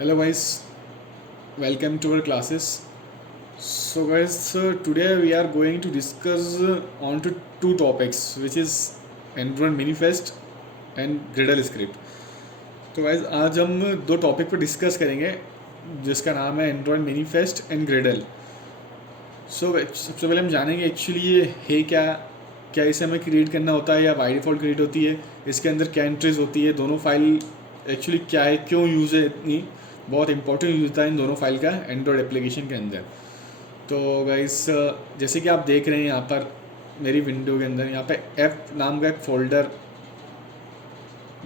Hello guys, welcome to our classes. So guys, today we are going to discuss on to two topics, which is Android Manifest and Gradle script. तो guys आज हम दो topic पर discuss करेंगे जिसका नाम है android manifest and Gradle. सो सबसे पहले हम जानेंगे एक्चुअली ये है क्या, क्या इसे हमें क्रिएट करना होता है या बाई डिफ़ॉल्ट क्रिएट होती है, इसके अंदर क्या एंट्रीज होती है, दोनों फाइल एक्चुअली क्या है, क्यों यूज़ है, इतनी बहुत इंपॉर्टेंट यूज़ होता है इन दोनों फाइल का एंड्रॉयड एप्लीकेशन के अंदर. तो गाइस जैसे कि आप देख रहे हैं यहाँ पर मेरी विंडो के अंदर यहाँ पे एफ नाम का एक फ़ोल्डर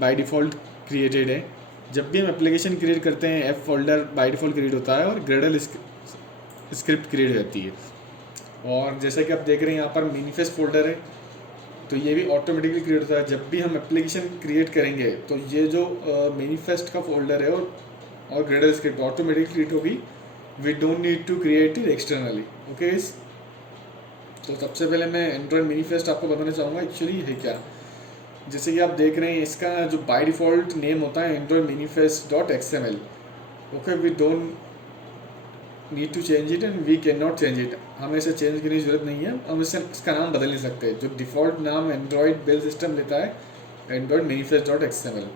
बाय डिफ़ॉल्ट क्रिएटेड है. जब भी हम एप्लीकेशन क्रिएट करते हैं F folder by default create होता है और ग्रेडल स्क्रिप्ट क्रिएट हो जाती है. और जैसा कि आप देख रहे हैं यहाँ पर मैनिफेस्ट फोल्डर है तो ये भी ऑटोमेटिकली क्रिएट होता है. जब भी हम एप्लीकेशन क्रिएट करेंगे तो ये जो मैनिफेस्ट का फोल्डर है और ग्रेडल स्क्रिप्ट ऑटोमेटिकली क्रिएट होगी. We don't need to create it externally. Okay, तो सबसे पहले मैं एंड्रॉयड मैनिफेस्ट आपको बताना चाहूँगा एक्चुअली है क्या. जैसे कि आप देख रहे हैं इसका जो बाय डिफ़ॉल्ट नेम होता है android manifest dot XML. Okay, we don't need to change it and we can not change it. हमें इसे चेंज करने की ज़रूरत नहीं है. हम इसका नाम बदल नहीं सकते. जो डिफ़ॉल्ट नाम एंड्रॉयड बेल सिस्टम लेता है android manifest dot XML.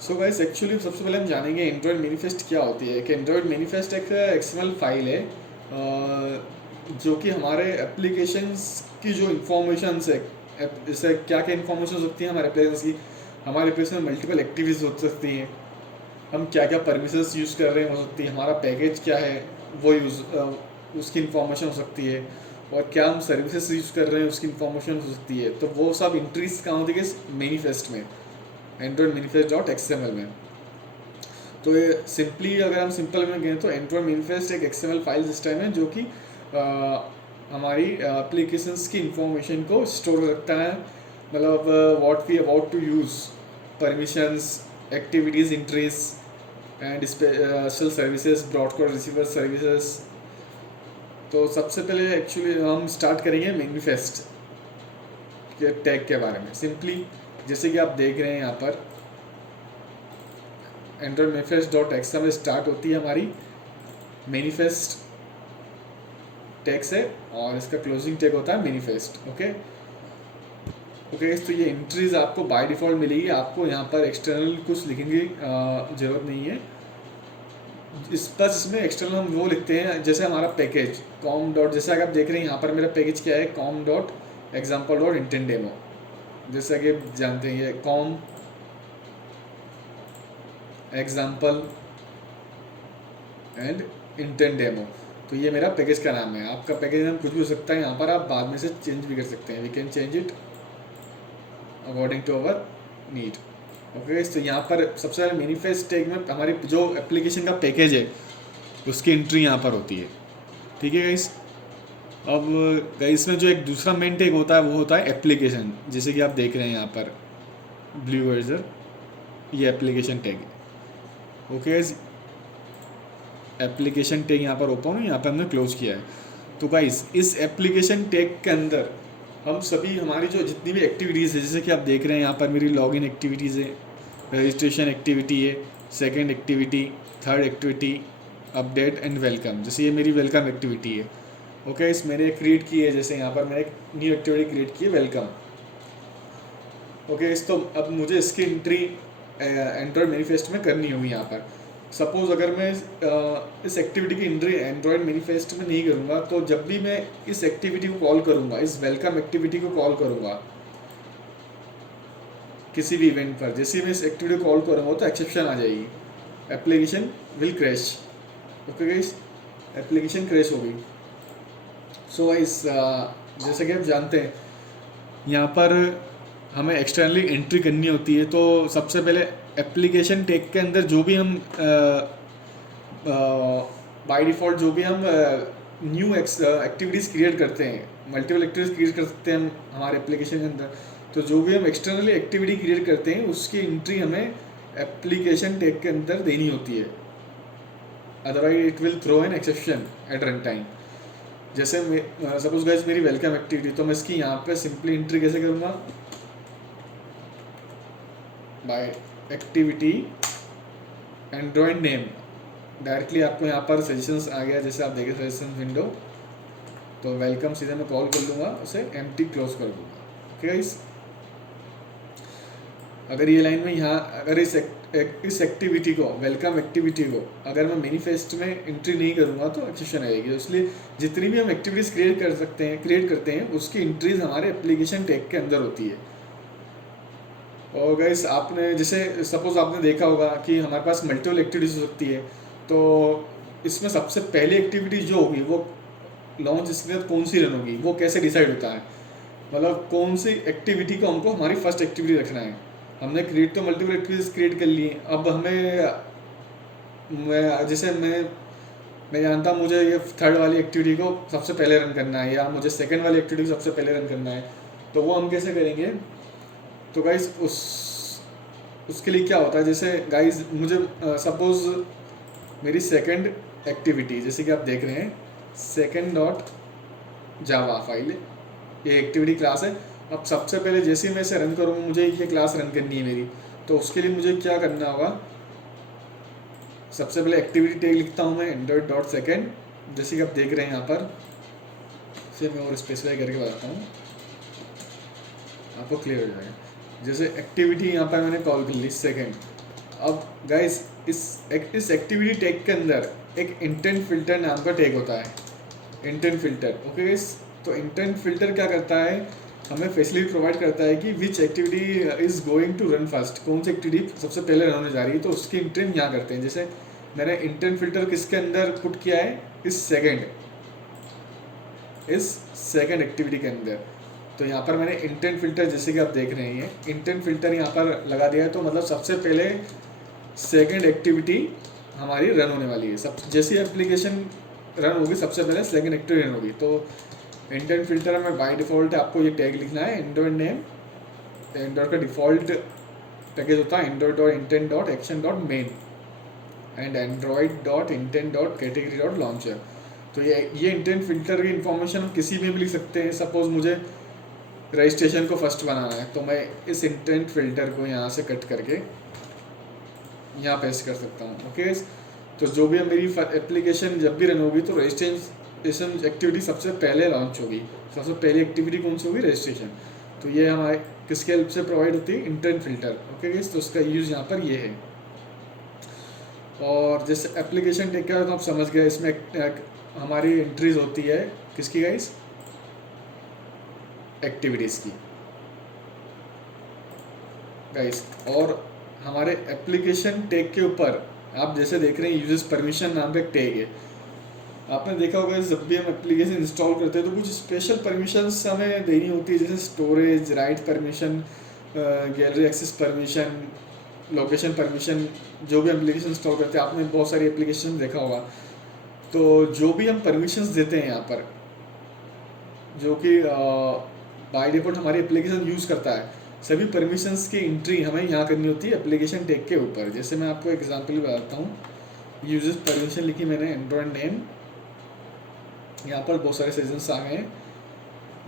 So guys actually सबसे पहले हम जानेंगे एंड्रॉयड मैनिफेस्ट क्या होती है. कि एंड्रॉयड मैनिफेस्ट एक XML फाइल है जो कि हमारे एप्लीकेशंस की जो इन्फॉर्मेशंस है, जैसे क्या क्या इन्फॉर्मेशन होती हैं हमारे एप्लीकेशन की. हमारे एप्लीकेशन में मल्टीपल एक्टिविटीज़ हो सकती हैं, हम क्या क्या परमिशंस यूज़ कर रहे हैं हो सकती है, हमारा पैकेज क्या है वो यूज़ उसकी इन्फॉर्मेशन हो सकती है, और क्या हम सर्विसेज यूज़ कर रहे हैं उसकी इन्फॉर्मेशन हो सकती है. तो वो सब इंट्रीज कहाँ होती है मैनिफेस्ट में, एंड्रॉयड मैनिफेस्ट डॉट XML में. तो ये सिंपली अगर हम सिंपल में गए तो एंड्रॉयड मैनिफेस्ट एक XML फाइल सिस्टम है जो कि हमारी एप्लीकेशंस की इंफॉर्मेशन को स्टोर रखता है. मतलब what we about to use, permissions, activities, entries and special services, broadcast receiver services. तो सबसे पहले एक्चुअली हम स्टार्ट करेंगे मैनिफेस्ट के टैग के बारे में. सिंपली जैसे कि आप देख रहे हैं यहाँ पर Android manifest dot XML start होती है हमारी मैनिफेस्ट टैग से और इसका क्लोजिंग टैग होता है मैनिफेस्ट. ओके ओके, तो ये एंट्रीज आपको बाय डिफ़ॉल्ट मिलेगी. आपको यहाँ पर एक्सटर्नल कुछ लिखने की ज़रूरत नहीं है. इसमें एक्सटर्नल हम वो लिखते हैं जैसे हमारा पैकेज कॉम डॉट, जैसे अगर आप देख रहे हैं यहाँ पर मेरा पैकेज क्या है, com dot example dot intent demo. जैसा कि जानते हैं ये com example and intent demo. तो ये मेरा पैकेज का नाम है. आपका पैकेज नाम कुछ भी हो सकता है, यहाँ पर आप बाद में से चेंज भी कर सकते हैं. We can change it according to our need. Okay, तो यहाँ पर सबसे पहले मैनिफेस्ट टैग में हमारी जो एप्लीकेशन का पैकेज है उसकी एंट्री यहाँ पर होती है. ठीक है गाइस. अब गाइस में जो एक दूसरा मेन टैग होता है वो होता है एप्लीकेशन. जैसे कि आप देख रहे हैं यहाँ पर ब्लू वर्जर, ये एप्लीकेशन टैग है. ओके गाइस, एप्लीकेशन टैग यहाँ पर ओपन है, यहाँ पर हमने क्लोज किया है. तो गाइस इस एप्लीकेशन टैग के अंदर हम सभी हमारी जो जितनी भी एक्टिविटीज़ है, जैसे कि आप देख रहे हैं यहाँ पर मेरी लॉगिन एक्टिविटीज़ है, रजिस्ट्रेशन एक्टिविटी है, second activity, third activity, update and welcome. जैसे ये मेरी वेलकम एक्टिविटी है. ओके, इस मैंने क्रिएट की है. जैसे यहाँ पर मैंने एक न्यू एक्टिविटी क्रिएट की है, वेलकम. ओके, इस तो अब मुझे इसकी एंट्री एंड्रॉयड मैनिफेस्ट में करनी होगी. यहाँ पर सपोज़ अगर मैं इस एक्टिविटी की एंट्री एंड्रॉयड मैनिफेस्ट में नहीं करूँगा तो जब भी मैं इस एक्टिविटी को कॉल करूँगा, इस वेलकम एक्टिविटी को कॉल करूँगा किसी भी इवेंट पर, जैसे मैं इस एक्टिविटी को कॉल करूँगा तो एक्सेप्शन आ जाएगी, application will crash. Okay guys, application crash होगी. सो गाइस जैसे कि आप जानते हैं यहाँ पर हमें एक्सटर्नली एंट्री करनी होती है. तो सबसे पहले एप्लीकेशन टैग के अंदर जो भी हम बाय डिफ़ॉल्ट जो भी हम न्यू एक्टिविटीज़ क्रिएट करते हैं, मल्टीपल एक्टिविटीज़ क्रिएट कर सकते हैं हम हमारे एप्लीकेशन के अंदर. तो जो भी हम एक्सटर्नली एक्टिविटी क्रिएट करते हैं उसकी एंट्री हमें एप्लीकेशन टैग के अंदर देनी होती है. Otherwise it will throw an exception at run time. जैसे सपोज गाइस मेरी वेलकम एक्टिविटी, तो मैं इसकी यहाँ पे सिंपली एंट्री कैसे करूँगा, by activity android name directly आपको यहाँ पर सजेशंस आ गया, जैसे आप देखें सजेशन विंडो, तो वेलकम सीधे मैं कॉल कर लूँगा, उसे एम्प्टी क्लोज कर दूँगा। ओके गाइस, अगर ये लाइन में यहाँ अगर इस एक्टिविटी को, वेलकम एक्टिविटी को अगर मैं मैनिफेस्ट में एंट्री नहीं करूँगा तो एक्सेप्शन आएगी। इसलिए जितनी भी हम एक्टिविटीज़ क्रिएट करते हैं उसकी एंट्रीज हमारे एप्लीकेशन टैग के अंदर होती है। और गाइस आपने जैसे सपोज आपने देखा होगा कि हमारे पास मल्टीपल एक्टिविटीज़ हो सकती है, तो इसमें सबसे पहली एक्टिविटी जो होगी वो लॉन्च इसके बाद कौन सी रन होगी वो कैसे डिसाइड होता है, मतलब कौन सी एक्टिविटी को हमको हमारी फर्स्ट एक्टिविटी रखना है। हमने क्रिएट तो मल्टीपल एक्टिविटीज क्रिएट कर ली, अब हमें जैसे मैं जानता हूँ मुझे ये थर्ड वाली एक्टिविटी को सबसे पहले रन करना है या मुझे सेकंड वाली एक्टिविटी को सबसे पहले रन करना है, तो वो हम कैसे करेंगे। तो गाइज उसके लिए क्या होता है, जैसे गाइज मुझे सपोज मेरी सेकंड एक्टिविटी जैसे कि आप देख रहे हैं सेकंड डॉट जावा फाइल, ये एक्टिविटी क्लास है। अब सबसे पहले जैसे ही मैं इसे रन करूँगा मुझे ये क्लास रन करनी है मेरी, तो उसके लिए मुझे क्या करना होगा, सबसे पहले एक्टिविटी टैग लिखता हूँ मैं एंड्रॉइड डॉट सेकेंड, जैसे कि आप देख रहे हैं यहाँ पर, फिर मैं और स्पेसिफाई करके बताता हूँ आपको क्लियर हो जाएगा। जैसे एक्टिविटी यहाँ पर मैंने कॉल कर ली सेकेंड। अब गाइस इस एक्टिविटी टैग के अंदर एक इंटेंट फिल्टर नाम का टैग होता है, इंटेंट फिल्टर। ओके गाइस, तो इंटेंट फिल्टर क्या करता है, हमें फैसिलिटी प्रोवाइड करता है कि which activity is going to run first, कौन सी एक्टिविटी सबसे पहले रन होने जा रही है, तो उसकी एंट्री हम यहाँ करते हैं। जैसे मैंने इंटेंट फिल्टर किसके अंदर पुट किया है, इस सेकेंड एक्टिविटी के अंदर। तो यहाँ पर मैंने इंटेंट फिल्टर जैसे कि आप देख रहे हैं इंटेंट फिल्टर यहाँ पर लगा दिया है, तो मतलब सबसे पहले सेकेंड एक्टिविटी हमारी रन होने वाली है। सब जैसी एप्लीकेशन रन होगी सबसे पहले सेकेंड एक्टिविटी रन होगी। तो इंटेंट फिल्टर में बाय डिफ़ॉल्ट आपको ये टैग लिखना है एंड्रॉइड नेम, एंड्रॉइड का डिफ़ॉल्ट पैकेज होता है Android dot intent dot action dot main and Android dot intent dot category dot launcher. तो ये इंटेंट फिल्टर की इन्फॉर्मेशन हम किसी में भी लिख सकते हैं। सपोज मुझे रजिस्ट्रेशन को फर्स्ट बनाना है, तो मैं इस इंटेंट फिल्टर को यहाँ से कट करके यहाँ पेस्ट कर सकता हूँ। ओके, तो जो भी मेरी एप्लीकेशन जब भी रन होगी तो रजिस्ट्रेशन एक्टिविटी सबसे पहले लॉन्च होगी। सबसे पहली एक्टिविटी कौन सी होगी, रजिस्ट्रेशन। तो ये हमारे किसके हेल्प से प्रोवाइड होती है, इंटेंट फिल्टर। ओके, तो उसका यूज़ यहाँ पर ये है। और जैसे एप्लीकेशन टेक क्या है तो आप समझ गए, इसमें हमारी एंट्रीज होती है किसकी गाइस, एक्टिविटीज़ की गाइस। और हमारे एप्लीकेशन टैग के ऊपर आप जैसे देख रहे हैं यूजर्स परमिशन नाम का एक टैग है। आपने देखा होगा जब भी हम एप्लीकेशन इंस्टॉल करते हैं तो कुछ स्पेशल परमिशंस हमें देनी होती है, जैसे storage write permission, gallery access permission, location permission. जो भी एप्लीकेशन इंस्टॉल करते हैं, आपने बहुत सारी एप्लीकेशन देखा होगा, तो जो भी हम परमिशंस देते हैं यहाँ पर, जो कि बाय डिफॉल्ट हमारी एप्लीकेशन यूज़ करता है, सभी परमिशंस की एंट्री हमें यहाँ करनी होती है एप्लीकेशन टैग के ऊपर। जैसे मैं आपको एग्जांपल बताता हूँ, यूजर्स परमिशन लिखी मैंने एंड्रॉइड नेम, यहाँ पर बहुत सारे सेशंस आ गए हैं।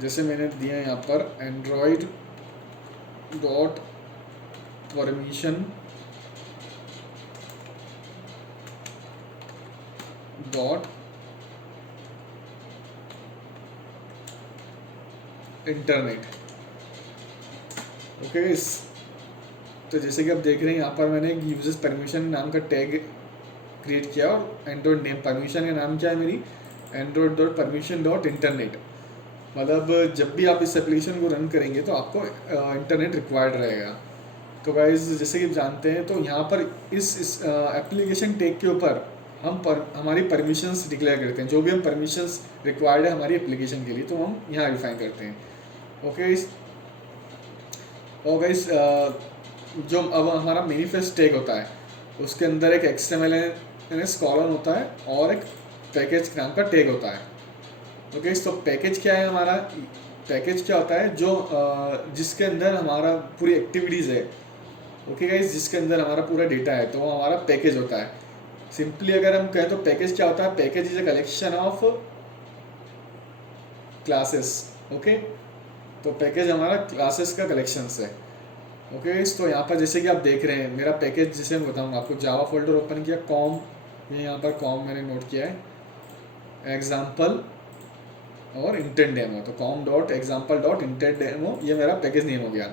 जैसे मैंने दिया यहाँ पर Android dot permission dot internet. Okay, तो जैसे कि आप देख रहे हैं यहाँ पर मैंने यूजर्स परमिशन नाम का टैग क्रिएट किया और एंड्रॉइड नेम, परमिशन का नाम क्या है मेरी, Android dot permission dot internet. मतलब जब भी आप इस एप्लीकेशन को रन करेंगे तो आपको इंटरनेट रिक्वायर्ड रहेगा। तो गाइस जैसे कि जानते हैं, तो यहाँ पर इस एप्लीकेशन टैग के ऊपर हम हमारी परमिशंस डिक्लेयर करते हैं। जो भी हम परमिशंस रिक्वायर्ड है हमारी एप्लीकेशन के लिए, तो हम यहाँ डिफाइन करते हैं। ओके, और गाइस जो अब हमारा मैनिफेस्ट टैग होता है उसके अंदर एक XML कॉलन होता है और एक पैकेज नाम का टैग होता है। ओके, तो पैकेज क्या है हमारा, पैकेज क्या होता है, जो जिसके अंदर हमारा पूरी एक्टिविटीज़ है। ओके गाइस, जिसके अंदर हमारा पूरा डेटा है, तो वो हमारा पैकेज होता है। सिंपली अगर हम कहें तो पैकेज क्या होता है, package is a collection of classes. Okay, तो पैकेज हमारा क्लासेस का कलेक्शंस है। ओके, तो यहाँ पर जैसे कि आप देख रहे हैं मेरा पैकेज, जिसे मैं बताऊँगा आपको, जावा फोल्डर ओपन किया, कॉम, ये यहाँ पर कॉम मैंने नोट किया है, एग्जाम्पल और इंटेंट डेमो, तो com dot example dot intent demo, ये मेरा पैकेज नेम हो गया।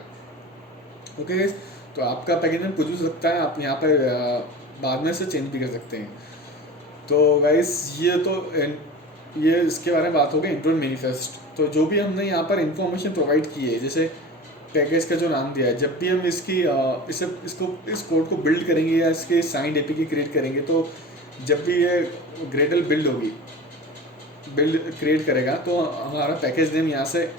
ओके, तो आपका पैकेज नेम कुछ भी हो सकता है, आप यहाँ पर बाद में से चेंज भी कर सकते हैं। तो गाइस ये इसके बारे में बात हो गई इंट्रो मैनिफेस्ट। तो जो भी हमने यहाँ पर इंफॉर्मेशन प्रोवाइड की है, जैसे पैकेज का जो नाम दिया है, जब भी हम इस कोड को बिल्ड करेंगे या इसके साइंड एपीके क्रिएट करेंगे, तो जब भी ये ग्रेडल बिल्ड क्रिएट करेगा तो हमारा पैकेज नेम यहाँ से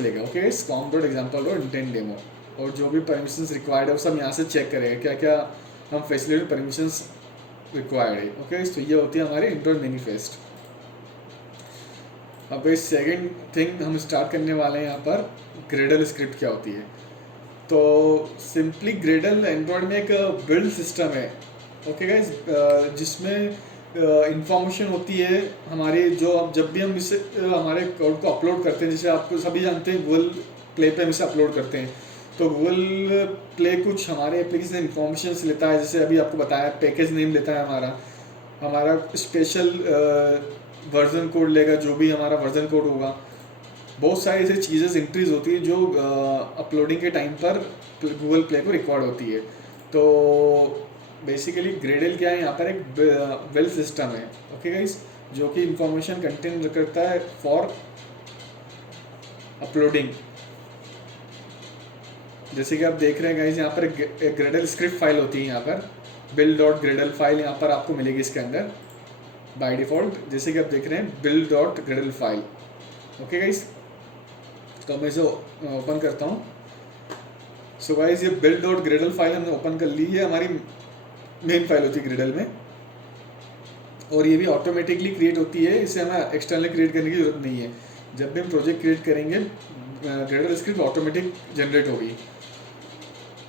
लेगा। Okay, com dot example dot intent demo, और जो भी परमिशंस रिक्वायर्ड है वो सब यहाँ से चेक करेगा, क्या क्या हम फैसिलिटी परमिशंस रिक्वायर्ड है। ओके, तो ये होती है हमारी इंट्रो मैनिफेस्ट। अब इस सेकंड थिंग हम स्टार्ट करने वाले हैं यहाँ पर, ग्रेडल स्क्रिप्ट क्या होती है। तो सिंपली ग्रेडल एंड्रॉयड में एक बिल्ड सिस्टम है, ओके गाइस, जिसमें इंफॉर्मेशन होती है हमारी, जो अब जब भी हम इसे हमारे कोड को अपलोड करते हैं, जैसे आपको सभी जानते हैं गूगल प्ले पे हम इसे अपलोड करते हैं, तो गूगल प्ले कुछ हमारे एप्लीकेशन इन्फॉर्मेशन लेता है, जैसे अभी आपको बताया पैकेज नेम लेता है, हमारा स्पेशल वर्जन कोड लेगा, जो भी हमारा वर्जन कोड होगा, बहुत सारी ऐसी चीज़ें इंट्रीज होती है जो अपलोडिंग के टाइम पर गूगल प्ले को रिकॉर्ड होती है। तो बेसिकली ग्रेडल क्या है, यहाँ पर एक वेल सिस्टम है, ओके गाइस, जो कि इंफॉर्मेशन कंटेन करता है फॉर अपलोडिंग। जैसे कि आप देख रहे हैं गाइस, यहाँ पर एक ग्रेडल स्क्रिप्ट फाइल होती है, यहाँ पर बिल्ड डॉट ग्रेडल फाइल यहाँ पर आपको मिलेगी इसके अंदर बाय डिफ़ॉल्ट, जैसे कि आप देख रहे हैं build dot Gradle file. Okay guys, तो मैं इसे ओपन करता हूँ। सो गाइस, ये बिल्ड डॉट ग्रेडल फाइल हमने ओपन कर ली है, हमारी मेन फाइल होती है ग्रेडल में, और ये भी ऑटोमेटिकली क्रिएट होती है, इसे हमें एक्सटर्नली क्रिएट करने की जरूरत नहीं है। जब भी हम प्रोजेक्ट क्रिएट करेंगे ग्रेडल स्क्रिप्ट ऑटोमेटिक जनरेट होगी।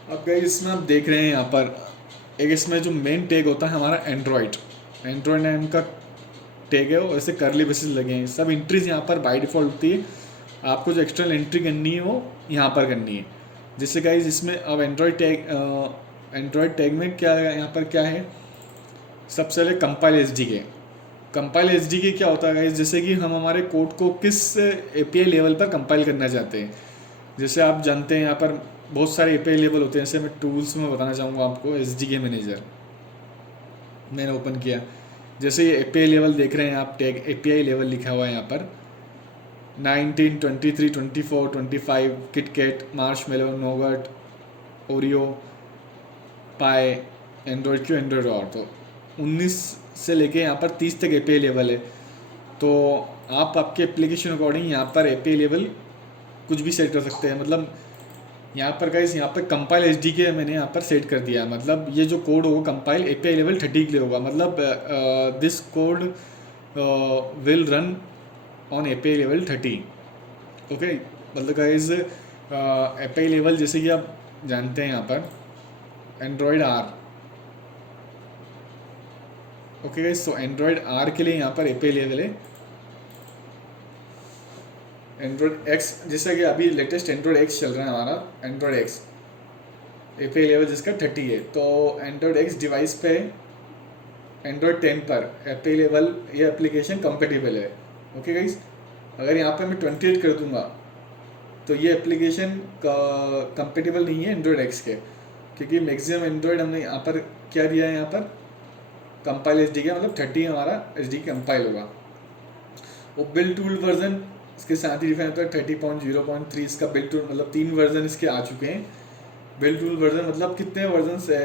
अब गाइस, इसमें आप देख रहे हैं यहाँ पर एक इसमें जो मेन टैग होता है हमारा एंड्रॉयड नाम का टैग है, और ऐसे करली बेसिस लगे हैं, सब एंट्रीज यहाँ पर बाय डिफ़ॉल्ट होती है, आपको जो एक्सटर्नल एंट्री करनी है वो यहाँ पर करनी है। जैसे गाइस, इसमें अब एंड्रॉयड टैग में क्या है, यहाँ पर क्या है, सबसे पहले कंपाइल एसडीके क्या होता है गाइस, जैसे कि हम हमारे कोड को किस एपीआई लेवल पर कंपाइल करना चाहते हैं। जैसे आप जानते हैं यहाँ पर बहुत सारे एपीआई लेवल होते हैं, जैसे मैं टूल्स में बताना चाहूँगा आपको, एसडीके मैनेजर मैंने ओपन किया, जैसे ये एपीआई लेवल देख रहे हैं आप, टैग एपीआई लेवल लिखा हुआ है यहाँ पर 19, 23, 24, 25, किटकैट, मार्शमेलो, नोगट, ओरियो, पाए, एंड्रॉयड क्यू, एंड्रॉयड और, तो 19 से लेके यहाँ पर 30 तक एपीआई लेवल है। तो आप आपके एप्लीकेशन अकॉर्डिंग यहाँ पर एपीआई लेवल कुछ भी सेट कर सकते हैं। मतलब यहाँ पर गाइस, यहाँ पर कंपाइल एसडीके मैंने यहाँ पर सेट कर दिया है, मतलब ये जो कोड होगा कंपाइल एपीआई लेवल 30 के लिए होगा, मतलब this code will run on API level 30। Okay, मतलब गाइस एपीआई लेवल जैसे कि आप जानते हैं यहाँ पर android R, okay guys, so android R के लिए यहाँ पर एपीआई लेवल है एंड्रॉयड एक्स, जैसा कि अभी लेटेस्ट एंड्रॉयड एक्स चल रहा है हमारा, एंड्रॉयड एक्स एपीआई लेवल जिसका 30 है। तो एंड्रॉयड एक्स डिवाइस पे एंड्रॉयड 10 पर एपीआई लेवल ये एप्लीकेशन कंपेटिबल है। ओके गाइस, अगर यहाँ पर मैं 28 कर दूंगा तो ये एप्लीकेशन कंपेटिबल नहीं है एंड्रॉयड एक्स के, क्योंकि मैक्सिमम एंड्रॉयड हमने यहाँ पर क्या दिया है, यहाँ पर कंपाइल एच डी का, मतलब 30 हमारा एच डी कंपाइल होगा। वो बिल्ड टूल वर्जन इसके साथ ही डिफाइन होता है 30.0.3, इसका बिल्ड टूल, मतलब 3 वर्जन इसके आ चुके हैं। बिल्ड टूल वर्जन मतलब कितने वर्जन से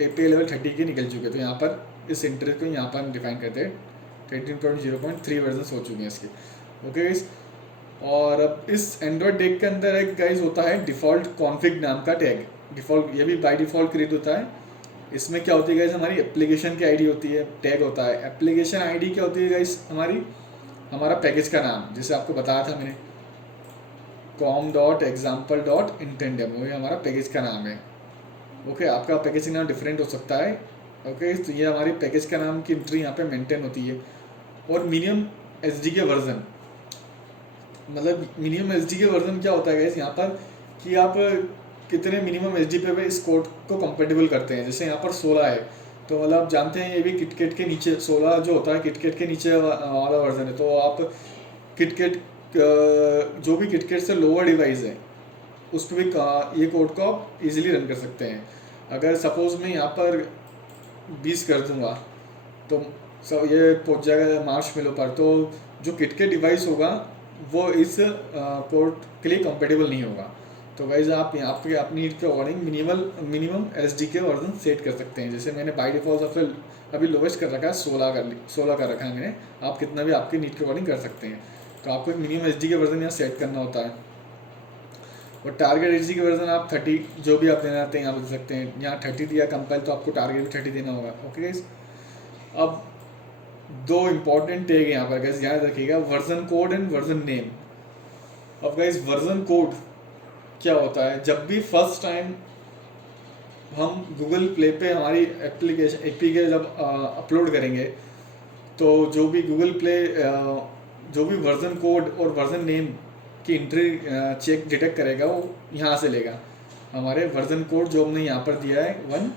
एपीआई लेवल 30 के निकल चुके हैं, तो यहाँ पर इस इंटरेस्ट को यहाँ पर हम डिफाइन करते हैं 13.0.3 वर्जन हो चुके हैं इसके। ओके गाइस, और अब इस एंड्रॉयड टैग के अंदर एक गाइस होता है डिफ़ॉल्ट कॉन्फ़िग नाम का टैग, डिफ़ॉल्ट, ये भी बाय डिफ़ॉल्ट क्रिएट होता है। इसमें क्या होती है गाइस, हमारी एप्लीकेशन की आईडी होती है, टैग होता है। एप्लीकेशन आईडी क्या होती है गाइस, हमारा पैकेज का नाम, जैसे आपको बताया था मैंने com.example.intend डेमो, ये हमारा पैकेज का नाम है। ओके, आपका पैकेज का नाम डिफरेंट हो सकता है। ओके, तो ये हमारी पैकेज का नाम की एंट्री यहाँ पे मेंटेन होती है। और मिनिमम एसडीके वर्जन, मतलब मिनिमम एच डी के वर्जन क्या होता है गाइस यहाँ पर कि आप कितने मिनिमम एच डी पे इस कोड को कंपेटेबल करते हैं। जैसे यहाँ पर 16 है, तो मतलब आप जानते हैं ये भी किटकेट के नीचे 16 जो होता है किटकेट के नीचे वाला वर्जन है। तो आप किटकेट जो भी किटकेट से लोअर डिवाइस है उस पर भी ये कोड को आप इजीली रन कर सकते हैं। अगर सपोज मैं यहाँ पर 20 कर दूंगा तो सब ये पहुँच जाएगा मार्शमेलो पर। तो जो किटकेट डिवाइस होगा वो इस पोर्ट के लिए कंपेटेबल नहीं होगा। तो गाइज आप यहाँ पे अपनी नीड के अकॉर्डिंग मिनिमम एस डी के वर्जन सेट कर सकते हैं। जैसे मैंने बाई डिफॉल्ट सबसे अभी लोवेस्ट कर रखा है 16 कर रखा है मैंने। आप कितना भी आपकी नीड के अकॉर्डिंग कर सकते हैं। तो आपको एक मिनिमम एच डी के वर्जन यहाँ सेट करना होता है। और टारगेट एच डी के वर्जन आप 30 जो भी आप देना चाहते हैं यहाँ दे सकते हैं। यहाँ 30 दिया कंपेल तो आपको टारगेट भी 30 देना होगा। ओके गाइस, अब दो इंपॉर्टेंट टैग यहाँ पर गाइस याद रखिएगा, version code and version name. अब गाइस वर्जन कोड क्या होता है, जब भी फर्स्ट टाइम हम गूगल प्ले पे हमारी एप्लीकेशन एपीके जब अपलोड करेंगे तो जो भी गूगल प्ले जो भी वर्जन कोड और वर्जन नेम की एंट्री चेक डिटेक्ट करेगा वो यहाँ से लेगा। हमारे वर्जन कोड जो हमने यहाँ पर दिया है 1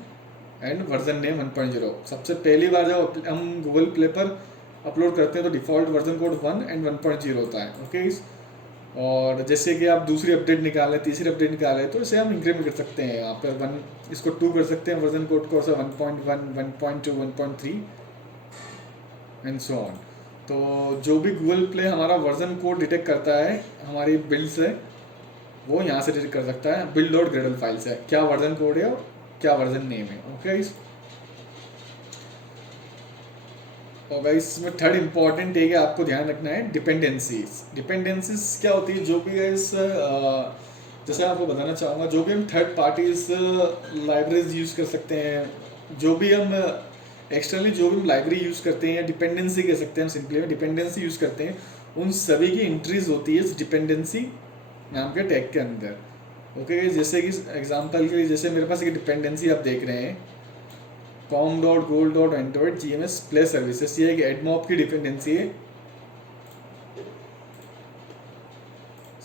एंड वर्जन नेम 1.0। सबसे पहली बार जब हम गूगल प्ले पर अपलोड करते हैं तो डिफ़ॉल्ट वर्जन कोड 1 एंड 1.0 होता है। ओके, और जैसे कि आप दूसरी अपडेट निकाल लें, तीसरी अपडेट निकाल लें, तो इसे हम इंक्रीमेंट कर सकते हैं। यहाँ पर 1 इसको 2 कर सकते हैं वर्जन कोड को, 1.1 1.2 1.3 एंड सो ऑन। तो जो भी गूगल प्ले हमारा वर्जन कोड डिटेक्ट करता है हमारी बिल्ड से, वो यहाँ से डिटेक्ट कर सकता है बिल्ड डॉट ग्रेडल फाइल से क्या वर्जन कोड है और क्या वर्जन नेम है। ओके गाइस, और गाइस इसमें थर्ड इंपॉर्टेंट है कि आपको ध्यान रखना है डिपेंडेंसीज। डिपेंडेंसीज क्या होती है, जो भी गाइस जैसे आपको बताना चाहूँगा, जो भी हम थर्ड पार्टीज लाइब्रेरीज यूज़ कर सकते हैं, जो भी हम एक्सटर्नली जो भी हम लाइब्रेरी यूज़ करते हैं, डिपेंडेंसी कह सकते हैं हम सिंपली में, डिपेंडेंसी यूज़ करते हैं, उन सभी की एंट्रीज होती है इस डिपेंडेंसी नाम के टैग के अंदर। ओके, जैसे कि एग्जांपल के लिए जैसे मेरे पास एक डिपेंडेंसी आप देख रहे हैं com.gold.android gms प्ले सर्विसेज, ये एक एडमॉप की डिपेंडेंसी है।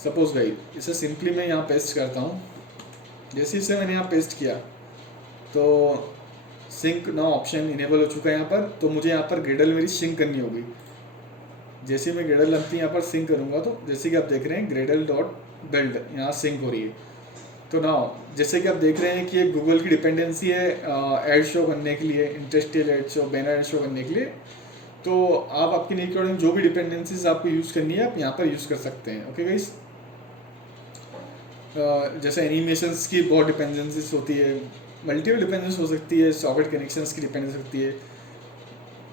सपोज भाई इसे सिंपली मैं यहाँ पेस्ट करता हूँ। जैसे इसे मैंने यहाँ पेस्ट किया तो सिंक नाउ ऑप्शन इनेबल हो चुका है यहाँ पर। तो मुझे यहाँ पर ग्रेडल मेरी सिंक करनी होगी। जैसे मैं ग्रेडल अपनी यहाँ पर सिंक करूँगा तो जैसे कि आप देख रहे हैं ग्रेडल डॉट बिल्ड यहाँ सिंक हो रही है। तो नाउ जैसे कि आप देख रहे हैं कि ये गूगल की डिपेंडेंसी है ऐड शो करने के लिए, interstitial add show, banner ad show करने के लिए। तो आप अपनी नीड के अकॉर्डिंग जो भी डिपेंडेंसीज आपको यूज़ करनी है आप यहाँ पर यूज़ कर सकते हैं। ओके गाइस, जैसे एनिमेशंस की बहुत डिपेंडेंसीज होती है, मल्टीपल डिपेंडेंस हो सकती है, सॉकेट कनेक्शंस की डिपेंडेंस होती है।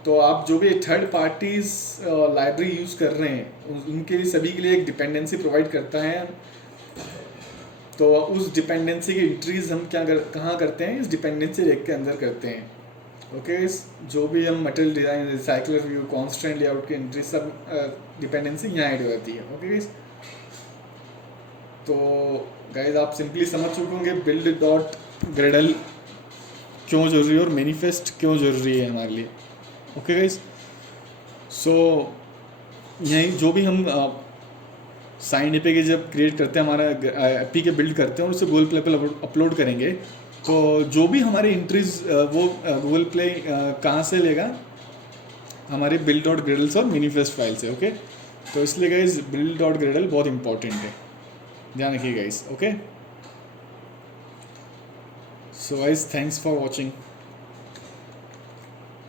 तो आप जो भी थर्ड पार्टीज लाइब्रेरी यूज़ कर रहे हैं उनके सभी के लिए एक डिपेंडेंसी प्रोवाइड करता है। तो उस डिपेंडेंसी की एंट्रीज हम कहाँ करते हैं, इस डिपेंडेंसी रेक के अंदर करते हैं। ओके, जो भी हम material design, recycler view, constant layout की एंट्री सब डिपेंडेंसी यहाँ ऐड हो जाती है। ओके गाइस, तो गाइज आप सिंपली समझ चुके होंगे बिल्ड डॉट ग्रेडल क्यों ज़रूरी है और मैनिफेस्ट क्यों ज़रूरी है हमारे लिए। ओके गाइज, सो यही जो भी हम साइन एपी के जब क्रिएट करते हैं, हमारा एपी के बिल्ड करते हैं और उसे गूगल प्ले पर अपलोड करेंगे, तो जो भी हमारी एंट्रीज वो गूगल प्ले कहाँ से लेगा, हमारे बिल्ड डॉट ग्रेडल्स और मैनिफेस्ट फाइल से। ओके, तो इसलिए गाइज बिल्ड डॉट ग्रेडल बहुत इंपॉर्टेंट है, ध्यान रखिए guys. Okay, so guys thanks for watching.